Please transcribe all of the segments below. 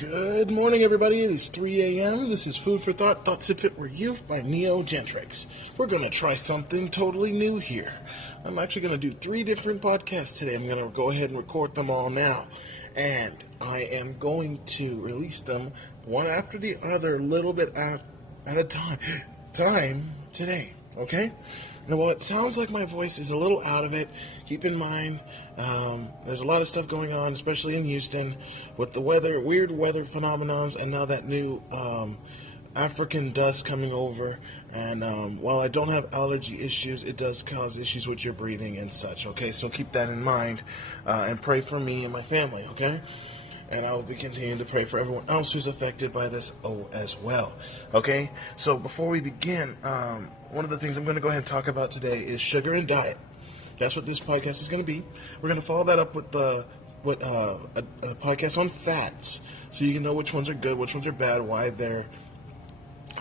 Good morning, everybody. It is 3 a.m. This is Food for Thought, Thoughts If It Were You by Neo Gentrix. We're going to try something totally new here. I'm actually going to do 3 different podcasts today. I'm going to go ahead and record them all now. And I am going to release them one after the other, a little bit at a time today, okay? Now, while it sounds like my voice is a little out of it, keep in mind there's a lot of stuff going on, especially in Houston, with the weather, weird weather phenomenons, and now that new African dust coming over. And while I don't have allergy issues, it does cause issues with your breathing and such, okay? So keep that in mind and pray for me and my family, okay? And I will be continuing to pray for everyone else who's affected by this as well, okay? So before we begin, one of the things I'm going to go ahead and talk about today is sugar and diet. That's what this podcast is going to be. We're going to follow that up with a podcast on fats, so you can know which ones are good, which ones are bad, why they're,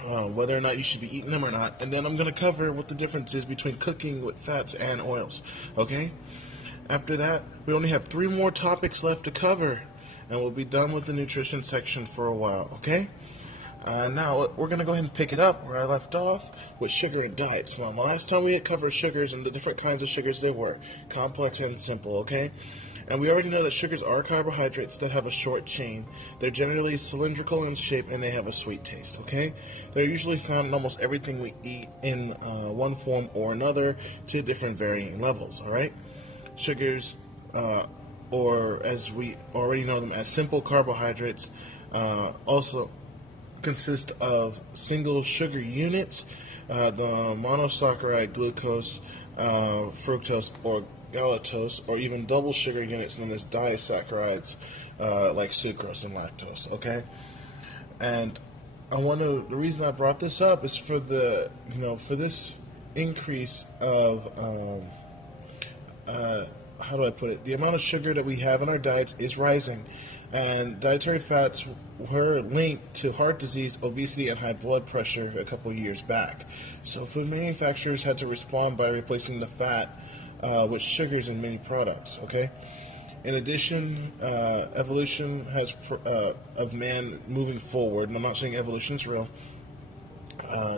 whether or not you should be eating them or not. And then I'm going to cover what the difference is between cooking with fats and oils, okay? After that, we only have 3 more topics left to cover, and we'll be done with the nutrition section for a while, okay? Now, we're going to go ahead and pick it up where I left off with sugar and diets. Now, the last time we had covered sugars and the different kinds of sugars they were, complex and simple, okay? And we already know that sugars are carbohydrates that have a short chain. They're generally cylindrical in shape, and they have a sweet taste, okay? They're usually found in almost everything we eat in one form or another to different varying levels, all right? Sugars, or as we already know them as simple carbohydrates, also consist of single sugar units, the monosaccharide glucose, fructose, or galactose, or even double sugar units known as disaccharides, like sucrose and lactose, okay? And the reason I brought this up is for for this increase of, how do I put it? The amount of sugar that we have in our diets is rising, and dietary fats were linked to heart disease, obesity, and high blood pressure a couple years back. So food manufacturers had to respond by replacing the fat with sugars in many products, okay? In addition, evolution has of man moving forward, and I'm not saying evolution's real,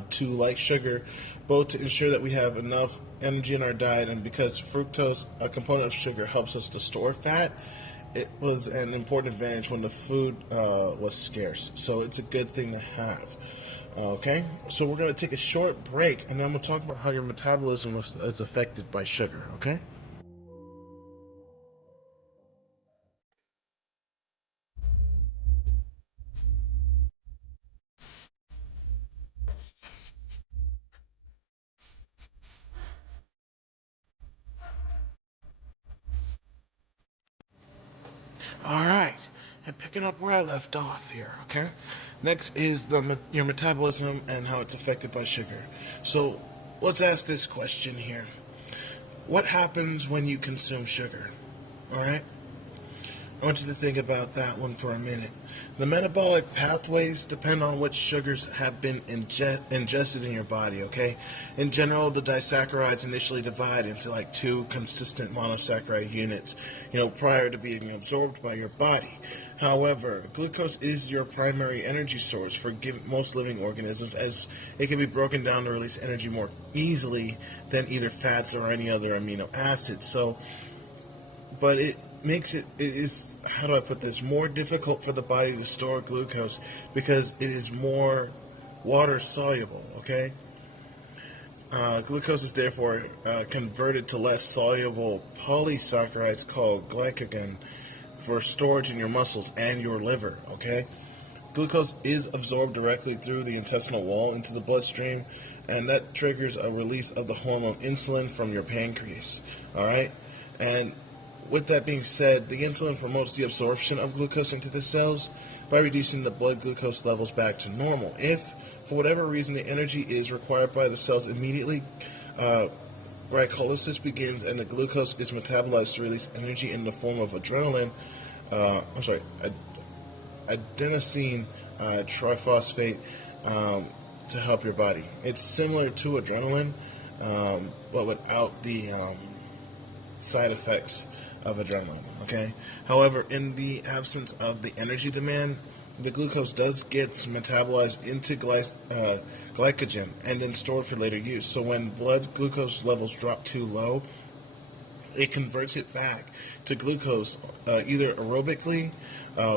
to like sugar, both to ensure that we have enough energy in our diet, and because fructose, a component of sugar, helps us to store fat, it was an important advantage when the food was scarce. So it's a good thing to have. Okay, so we're going to take a short break, and then I'm going to talk about how your metabolism is affected by sugar, okay? All right, and picking up where I left off here, okay? Next is your metabolism and how it's affected by sugar. So let's ask this question here. What happens when you consume sugar? All right? I want you to think about that one for a minute. The metabolic pathways depend on which sugars have been ingested in your body, okay? In general, the disaccharides initially divide into like 2 consistent monosaccharide units, prior to being absorbed by your body. However, glucose is your primary energy source for most living organisms, as it can be broken down to release energy more easily than either fats or any other amino acids. But it is, how do I put this, more difficult for the body to store glucose because it is more water soluble, okay? Glucose is therefore converted to less soluble polysaccharides called glycogen for storage in your muscles and your liver, okay? Glucose is absorbed directly through the intestinal wall into the bloodstream, and that triggers a release of the hormone insulin from your pancreas, all right? And with that being said, the insulin promotes the absorption of glucose into the cells by reducing the blood glucose levels back to normal. If, for whatever reason, the energy is required by the cells immediately, glycolysis begins and the glucose is metabolized to release energy in the form of adenosine triphosphate to help your body. It's similar to adrenaline, but without the side effects of adrenaline, okay? However, in the absence of the energy demand, the glucose does get metabolized into glycogen and then stored for later use. So when blood glucose levels drop too low, it converts it back to glucose either aerobically,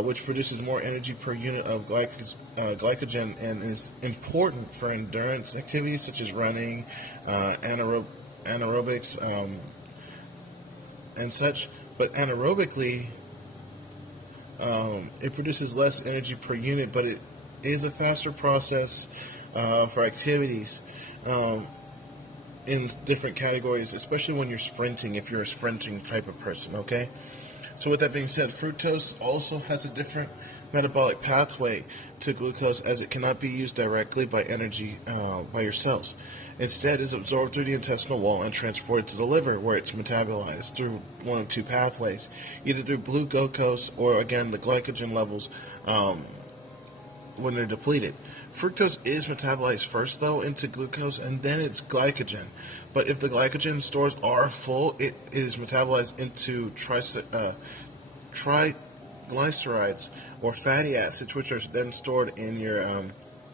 which produces more energy per unit of glycogen and is important for endurance activities such as running, anaerobics, and such. But anaerobically, it produces less energy per unit, but it is a faster process for activities in different categories, especially when you're sprinting, if you're a sprinting type of person, okay? So with that being said, fructose also has a different metabolic pathway to glucose, as it cannot be used directly by energy by your cells. Instead, it's absorbed through the intestinal wall and transported to the liver, where it's metabolized through one of two pathways, either through blue glucose or, again, the glycogen levels when they're depleted. Fructose is metabolized first, though, into glucose, and then it's glycogen. But if the glycogen stores are full, it is metabolized into triglycerides or fatty acids, which are then stored in your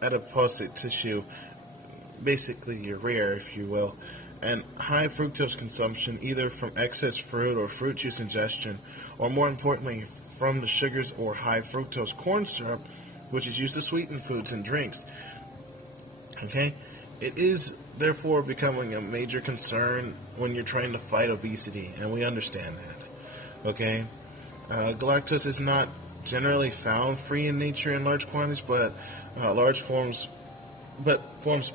adipose tissue, basically your rear, if you will. And high fructose consumption, either from excess fruit or fruit juice ingestion, or more importantly, from the sugars or high fructose corn syrup, which is used to sweeten foods and drinks. Okay? It is therefore becoming a major concern when you're trying to fight obesity, and we understand that. Okay? Galactose is not generally found free in nature in large quantities, but forms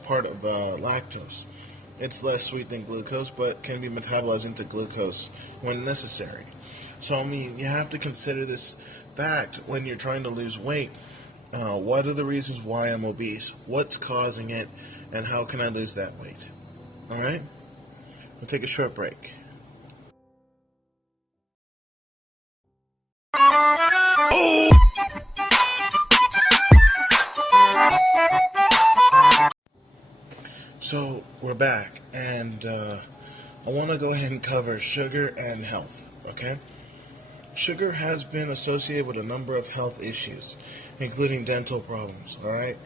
part of lactose. It's less sweet than glucose, but can be metabolized into glucose when necessary. So, I mean, you have to consider this fact when you're trying to lose weight. What are the reasons why I'm obese? What's causing it? And how can I lose that weight? Alright? We'll take a short break. So, we're back, and I want to go ahead and cover sugar and health, okay? Sugar has been associated with a number of health issues, including dental problems, alright?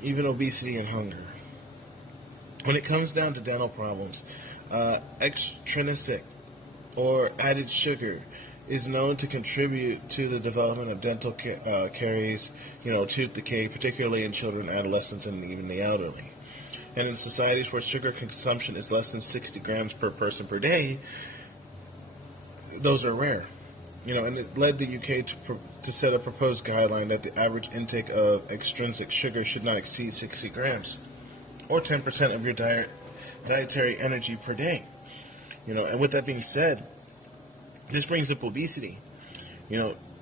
Even obesity and hunger. When it comes down to dental problems, extrinsic or added sugar is known to contribute to the development of dental caries, tooth decay, particularly in children, adolescents, and even the elderly. And in societies where sugar consumption is less than 60 grams per person per day, those are rare. And it led the UK to set a proposed guideline that the average intake of extrinsic sugar should not exceed 60 grams, or 10% of your dietary energy per day. And with that being said, this brings up obesity.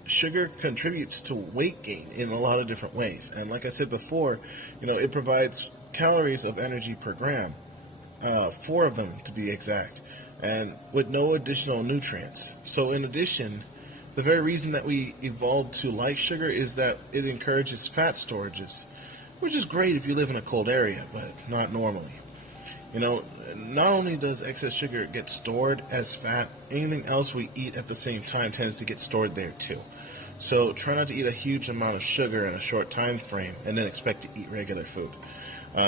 Sugar contributes to weight gain in a lot of different ways. And like I said before, it provides calories of energy per gram, 4 of them to be exact, and with no additional nutrients. So in addition, the very reason that we evolved to like sugar is that it encourages fat storages, which is great if you live in a cold area, but not normally. Not only does excess sugar get stored as fat, anything else we eat at the same time tends to get stored there too. So try not to eat a huge amount of sugar in a short time frame and then expect to eat regular food.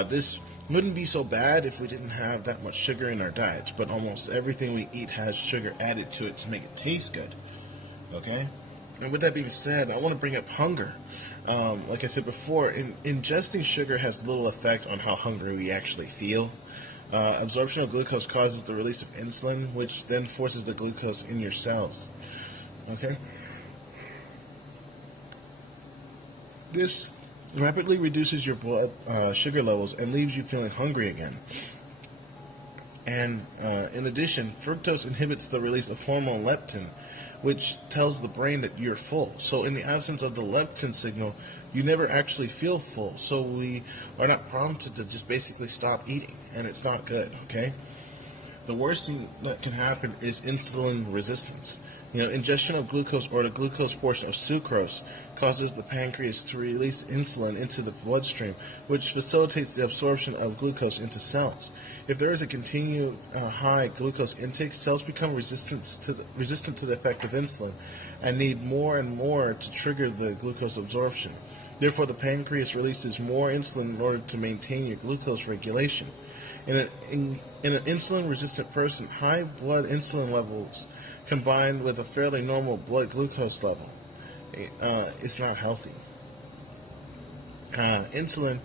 This wouldn't be so bad if we didn't have that much sugar in our diets, but almost everything we eat has sugar added to it to make it taste good. Okay? And with that being said, I want to bring up hunger. Like I said before, ingesting sugar has little effect on how hungry we actually feel. Absorption of glucose causes the release of insulin, which then forces the glucose in your cells. Okay? This rapidly reduces your blood sugar levels and leaves you feeling hungry again. And in addition, fructose inhibits the release of hormone leptin, which tells the brain that you're full. So in the absence of the leptin signal, you never actually feel full. So we are not prompted to just basically stop eating, and it's not good, okay? The worst thing that can happen is insulin resistance. Ingestion of glucose or the glucose portion of sucrose causes the pancreas to release insulin into the bloodstream, which facilitates the absorption of glucose into cells. If there is a continued high glucose intake, cells become resistant to the effect of insulin and need more and more to trigger the glucose absorption. Therefore, the pancreas releases more insulin in order to maintain your glucose regulation. In an insulin-resistant person, high blood insulin levels combined with a fairly normal blood glucose level is not healthy. Insulin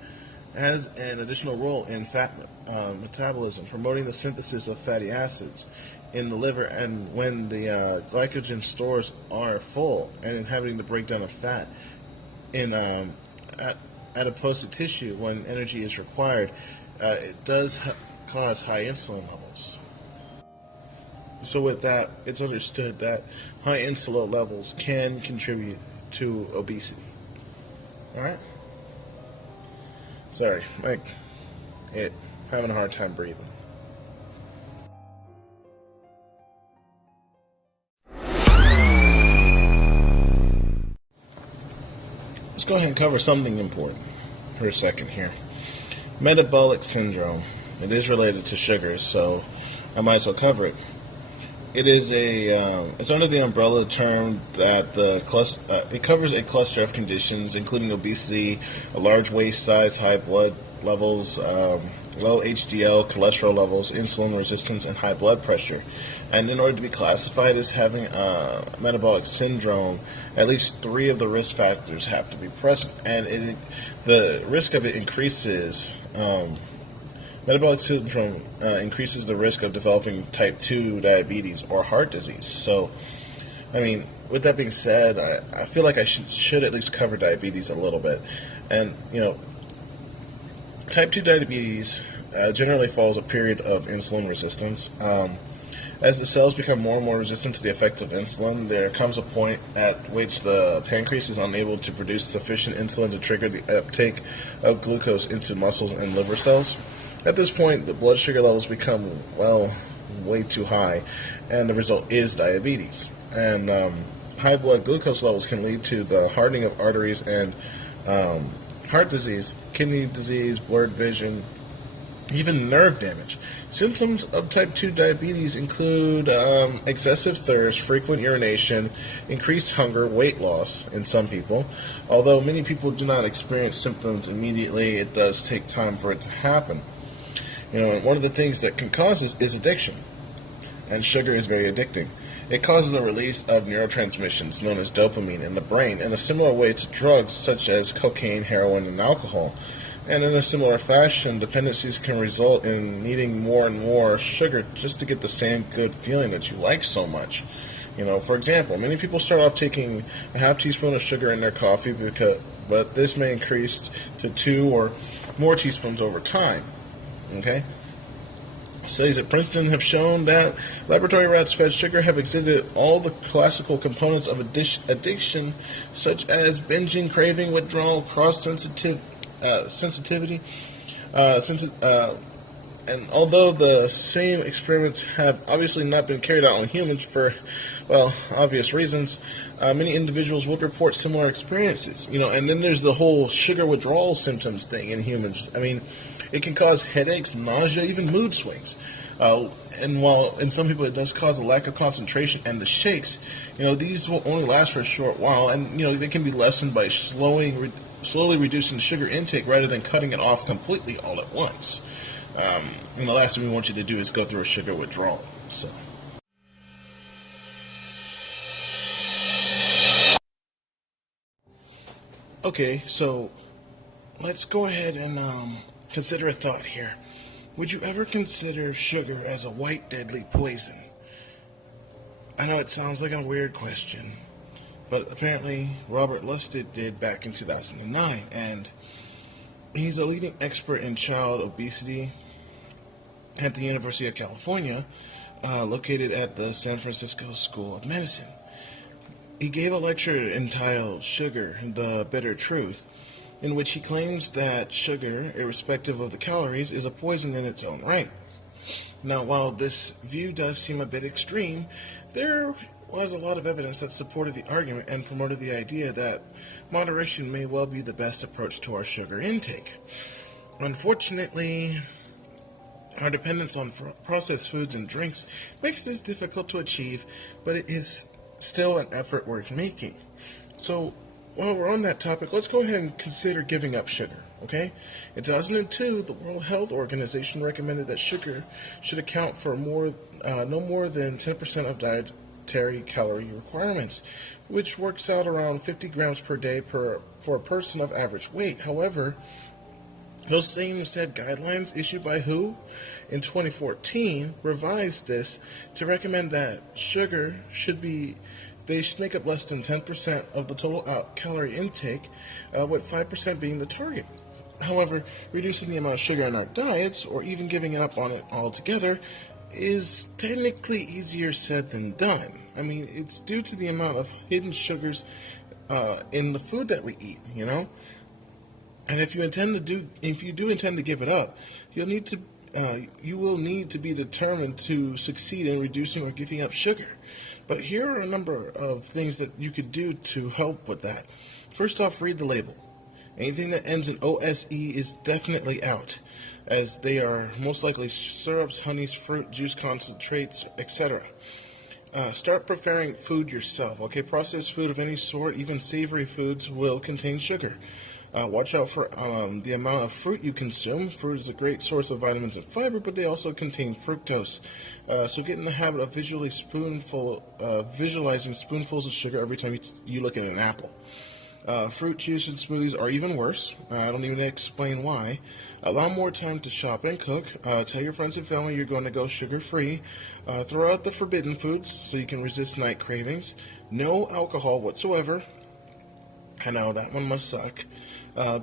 has an additional role in fat metabolism, promoting the synthesis of fatty acids in the liver, and when the glycogen stores are full, and inhibiting the breakdown of fat in adipose tissue when energy is required, it does cause high insulin levels. So with that, it's understood that high insulin levels can contribute to obesity. Alright? Sorry, having a hard time breathing. Let's go ahead and cover something important for a second here. Metabolic syndrome. It is related to sugars, so I might as well cover it. It is it's under the umbrella term that it covers a cluster of conditions, including obesity, a large waist size, high blood levels, low HDL cholesterol levels, insulin resistance, and high blood pressure. And in order to be classified as having metabolic syndrome, at least 3 of the risk factors have to be present, and the risk of it increases. Metabolic syndrome increases the risk of developing type 2 diabetes or heart disease. So, with that being said, I feel like I should at least cover diabetes a little bit. And, type 2 diabetes generally follows a period of insulin resistance. As the cells become more and more resistant to the effect of insulin, there comes a point at which the pancreas is unable to produce sufficient insulin to trigger the uptake of glucose into muscles and liver cells. At this point, the blood sugar levels become, way too high, and the result is diabetes. And high blood glucose levels can lead to the hardening of arteries and heart disease, kidney disease, blurred vision, even nerve damage. Symptoms of type 2 diabetes include excessive thirst, frequent urination, increased hunger, weight loss in some people. Although many people do not experience symptoms immediately, it does take time for it to happen. One of the things that can cause this is addiction, and sugar is very addicting. It causes a release of neurotransmissions known as dopamine in the brain in a similar way to drugs such as cocaine, heroin, and alcohol. And in a similar fashion, dependencies can result in needing more and more sugar just to get the same good feeling that you like so much. For example, many people start off taking a half teaspoon of sugar in their coffee, but this may increase to 2 or more teaspoons over time. Okay? Studies at Princeton have shown that laboratory rats fed sugar have exhibited all the classical components of addiction, such as binging, craving, withdrawal, sensitivity. And although the same experiments have obviously not been carried out on humans for, obvious reasons, many individuals would report similar experiences. And then there's the whole sugar withdrawal symptoms thing in humans. It can cause headaches, nausea, even mood swings. And while in some people it does cause a lack of concentration and the shakes, these will only last for a short while, and they can be lessened by slowly reducing sugar intake rather than cutting it off completely all at once. And the last thing we want you to do is go through a sugar withdrawal. So. Okay, so let's go ahead and consider a thought here. Would you ever consider sugar as a white deadly poison? I know it sounds like a weird question, but apparently Robert Lustig did back in 2009, and he's a leading expert in child obesity at the University of California, located at the San Francisco School of Medicine. He gave a lecture entitled Sugar, the Bitter Truth, in which he claims that sugar, irrespective of the calories, is a poison in its own right. Now, while this view does seem a bit extreme, there was a lot of evidence that supported the argument and promoted the idea that moderation may well be the best approach to our sugar intake. Unfortunately, our dependence on processed foods and drinks makes this difficult to achieve, but it is still an effort worth making. So, while we're on that topic, let's go ahead and consider giving up sugar, okay? In 2002, the World Health Organization recommended that sugar should account for no more than 10% of dietary calorie requirements, which works out around 50 grams per day for a person of average weight. However, those same said guidelines issued by WHO in 2014 revised this to recommend that sugar should make up less than 10% of the total calorie intake, with 5% being the target. However, reducing the amount of sugar in our diets, or even giving up on it altogether, is technically easier said than done. I mean, it's due to the amount of hidden sugars in the food that we eat, you know? And if you do intend to give it up, you will need to be determined to succeed in reducing or giving up sugar. But here are a number of things that you could do to help with that. First off, read the label. Anything that ends in OSE is definitely out, as they are most likely syrups, honeys, fruit, juice concentrates, etc. Start preparing food yourself. Okay, processed food of any sort, even savory foods, will contain sugar. Watch out for the amount of fruit you consume. Fruit is a great source of vitamins and fiber, but they also contain fructose. So get in the habit of visualizing spoonfuls of sugar every time you look at an apple. Fruit juice and smoothies are even worse. I don't even explain why. Allow more time to shop and cook. Tell your friends and family you're going to go sugar-free. Throw out the forbidden foods so you can resist night cravings. No alcohol whatsoever. I know, that one must suck.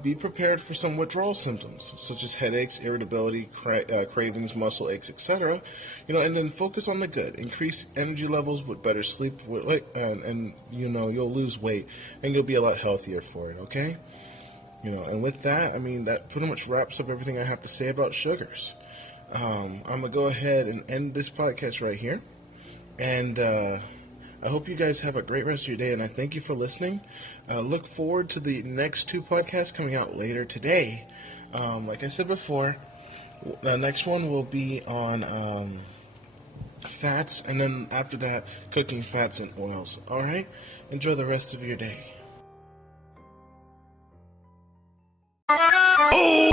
Be prepared for some withdrawal symptoms, such as headaches, irritability, cravings, muscle aches, etc. And then focus on the good. Increase energy levels with better sleep, and you'll lose weight, and you'll be a lot healthier for it, okay? And with that, I mean, that pretty much wraps up everything I have to say about sugars. I'm going to go ahead and end this podcast right here, and I hope you guys have a great rest of your day, and I thank you for listening. Look forward to the next 2 podcasts coming out later today. Like I said before, the next one will be on fats, and then after that, cooking fats and oils. All right? Enjoy the rest of your day. Oh!